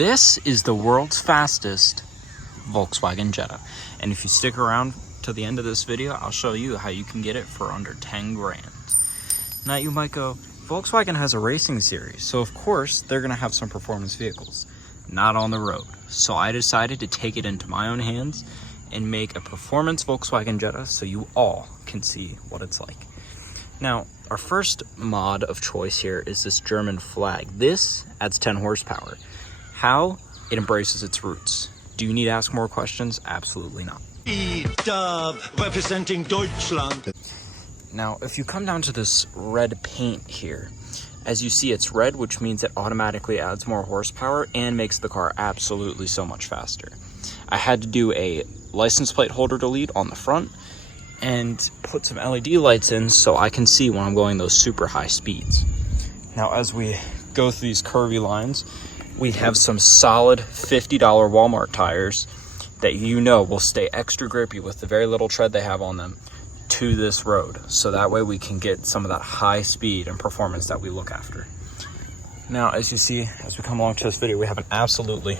This is the world's fastest Volkswagen Jetta. And if you stick around to the end of this video, I'll show you how you can get it for under 10 grand. Now you might go, Volkswagen has a racing series, so of course they're gonna have some performance vehicles. Not on the road. So I decided to take it into my own hands and make a performance Volkswagen Jetta so you all can see what it's like. Now, our first mod of choice here is this German flag. This adds 10 horsepower. How? It embraces its roots. Do you need to ask more questions? Absolutely not. E-Dub representing Deutschland. Now, if you come down to this red paint here, as you see, it's red, which means it automatically adds more horsepower and makes the car absolutely so much faster. I had to do a license plate holder delete on the front and put some LED lights in so I can see when I'm going those super high speeds. Now, as we go through these curvy lines, we have some solid $50 Walmart tires that you know will stay extra grippy with the very little tread they have on them to this road. So that way we can get some of that high speed and performance that we look after. Now, as you see, as we come along to this video, we have an absolutely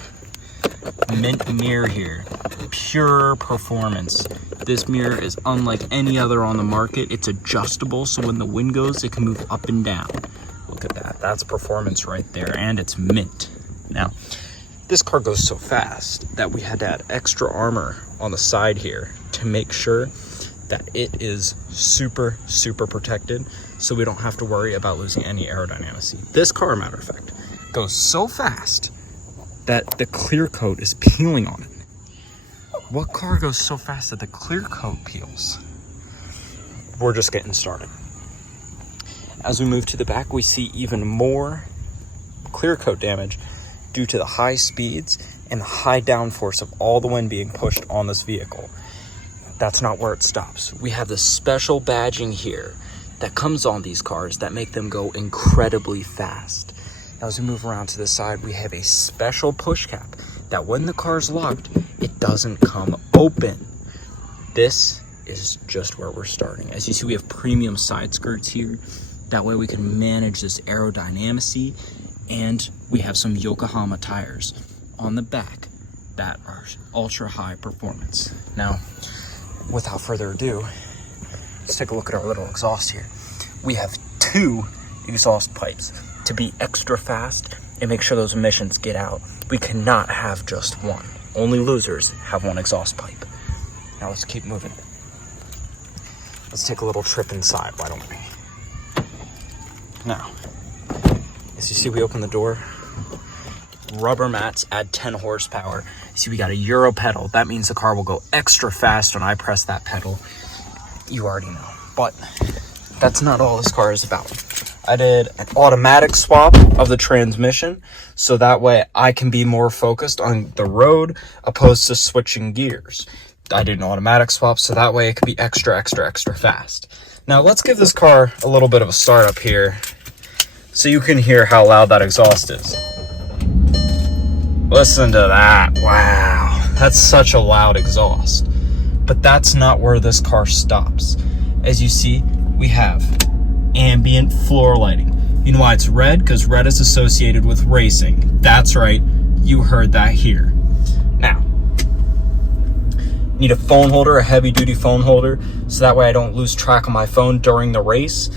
mint mirror here. Pure performance. This mirror is unlike any other on the market. It's adjustable, so when the wind goes, it can move up and down. Look at that. That's performance right there, and it's mint. Now, this car goes so fast that we had to add extra armor on the side here to make sure that it is super, super protected, so we don't have to worry about losing any aerodynamics. This car, matter of fact, goes so fast that the clear coat is peeling on it. What car goes so fast that the clear coat peels? We're just getting started. As we move to the back, we see even more clear coat damage due to the high speeds and the high downforce of all the wind being pushed on this vehicle. That's not where it stops. We have this special badging here that comes on these cars that make them go incredibly fast. Now, as we move around to the side, we have a special push cap that when the car's locked, it doesn't come open. This is just where we're starting. As you see, we have premium side skirts here. That way we can manage this aerodynamics, and we have some Yokohama tires on the back that are ultra high performance. Now, without further ado, let's take a look at our little exhaust here. We have 2 exhaust pipes to be extra fast and make sure those emissions get out. We cannot have just one. Only losers have one exhaust pipe. Now let's keep moving. Let's take a little trip inside, why don't we? Now, as you see, we open the door. Rubber mats add 10 horsepower. See, we got a Euro pedal. That means the car will go extra fast when I press that pedal. You already know. But that's not all this car is about. I did an automatic swap of the transmission, so that way I can be more focused on the road opposed to switching gears. I did an automatic swap, so that way it can be extra, extra, extra fast. Now let's give this car a little bit of a startup here so you can hear how loud that exhaust is. Listen to that. Wow, that's such a loud exhaust. But that's not where this car stops. As you see, we have ambient floor lighting. You know why it's red? Because red is associated with racing. That's right, you heard that here. Now, need a phone holder, a heavy duty phone holder, so that way I don't lose track of my phone during the race.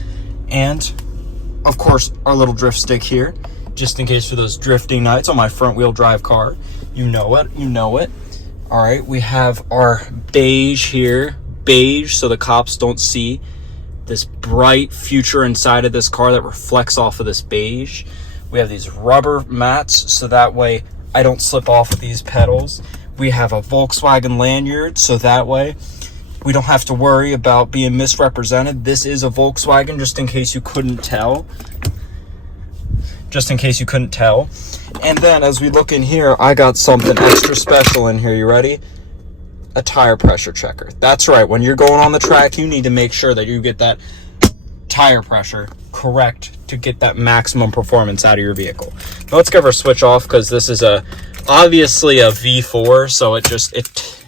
And of course, our little drift stick here, just in case for those drifting nights on my front wheel drive car. You know it, you know it. All right, we have our beige here, beige so the cops don't see this bright future inside of this car that reflects off of this beige. We have these rubber mats so that way I don't slip off of these pedals. We have a Volkswagen lanyard so that way we don't have to worry about being misrepresented. This is a Volkswagen, just in case you couldn't tell. Just in case you couldn't tell. And then as we look in here, I got something extra special in here. You ready? A tire pressure checker. That's right, when you're going on the track, you need to make sure that you get that tire pressure correct to get that maximum performance out of your vehicle. Now let's give our switch off because this is obviously a V4, so it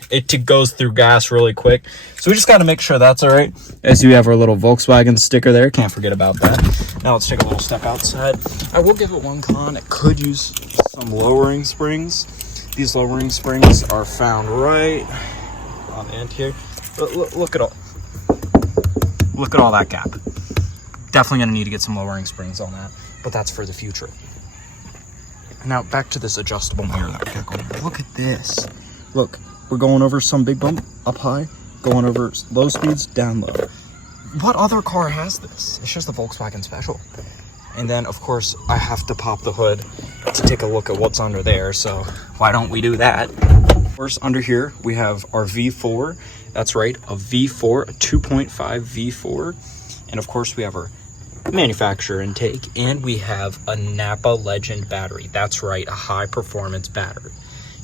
it goes through gas really quick. So we just got to make sure that's all right. As you have our little Volkswagen sticker there, can't forget about that. Now let's take a little step outside. I will give it one con. It could use some lowering springs. These lowering springs are found right on the end here. But look at all that gap. Definitely gonna need to get some lowering springs on that, but that's for the future. Now back to this adjustable mirror that we got going on. Look at this. Look, we're going over some big bump up high, going over low speeds down low. What other car has this? It's just the Volkswagen Special. And then of course I have to pop the hood to take a look at what's under there, so why don't we do that? First, under here we have our V4. That's right, a V4, a 2.5 V4. And of course we have our manufacturer intake, and we have a Napa Legend battery. That's right, a high performance battery.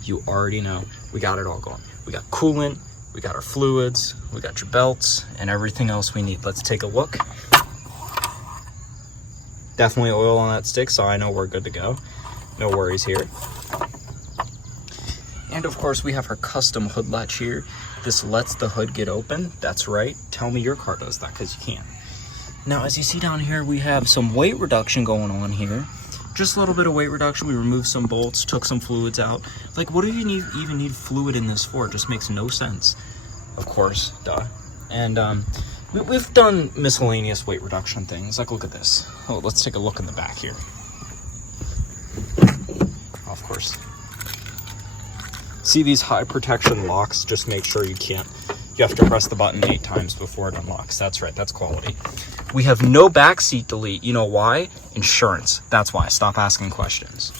You already know we got it all going. We got coolant, we got our fluids, we got your belts, and everything else we need. Let's take a look. Definitely oil on that stick, so I know we're good to go. No worries here. And of course we have our custom hood latch here. This lets the hood get open. That's right, tell me your car does that, because you can. Now, as you see down here, we have some weight reduction going on here. Just a little bit of weight reduction. We removed some bolts, took some fluids out. Like, what do you even need fluid in this for? It just makes no sense. Of course, duh. And we've done miscellaneous weight reduction things. Like, look at this. Oh, let's take a look in the back here. Of course. See these high protection locks? Just make sure you have to press the button 8 times before it unlocks. That's right, that's quality. We have no backseat delete. You know why? Insurance. That's why. Stop asking questions.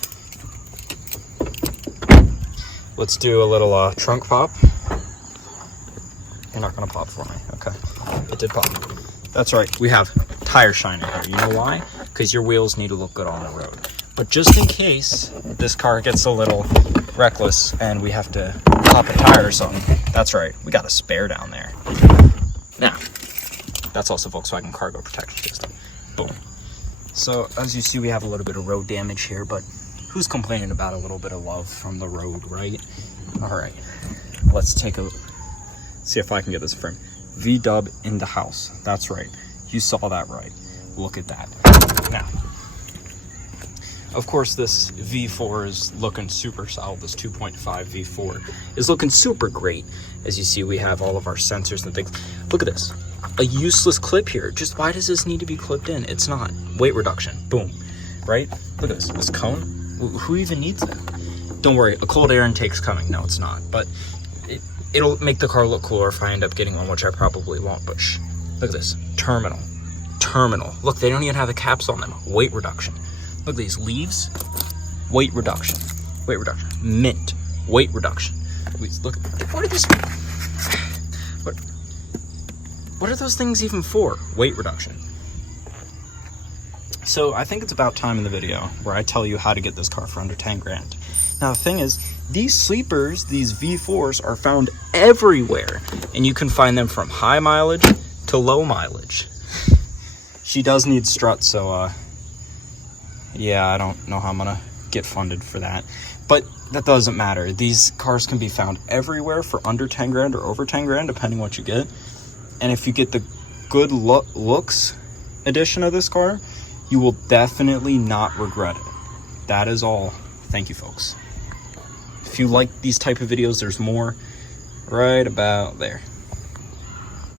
Let's do a little trunk pop. You're not gonna pop for me. Okay, it did pop. That's right, we have tire shiner here. You know why? Because your wheels need to look good on the road. But just in case this car gets a little reckless and we have to pop a tire or something, that's right, we got a spare down there. Now, that's also Volkswagen cargo protection system. Boom. So as you see, we have a little bit of road damage here, but who's complaining about a little bit of love from the road, right? All right, let's see if I can get this frame. V-dub in the house. That's right, you saw that right. Look at that. Now, of course, this V4 is looking super solid. This 2.5 V4 is looking super great. As you see, we have all of our sensors and things. Look at this. A useless clip here. Just why does this need to be clipped in? It's not. Weight reduction. Boom. Right? Look at this. This cone. Who even needs that? Don't worry. A cold air intake's coming. No, it's not. But it'll make the car look cooler if I end up getting one, which I probably won't. But shh. Look at this. Terminal. Look, they don't even have the caps on them. Weight reduction. Look at these leaves. Weight reduction. Mint. Weight reduction. Look. What are these? What are those things even for? Weight reduction. So I think it's about time in the video where I tell you how to get this car for under 10 grand. Now the thing is, these sleepers, these V4s, are found everywhere, and you can find them from high mileage to low mileage. She does need struts, so yeah, I don't know how I'm gonna get funded for that, but that doesn't matter. These cars can be found everywhere for under 10 grand or over 10 grand, depending what you get. And if you get the good looks edition of this car, you will definitely not regret it. That is all. Thank you, folks. If you like these type of videos, there's more right about there.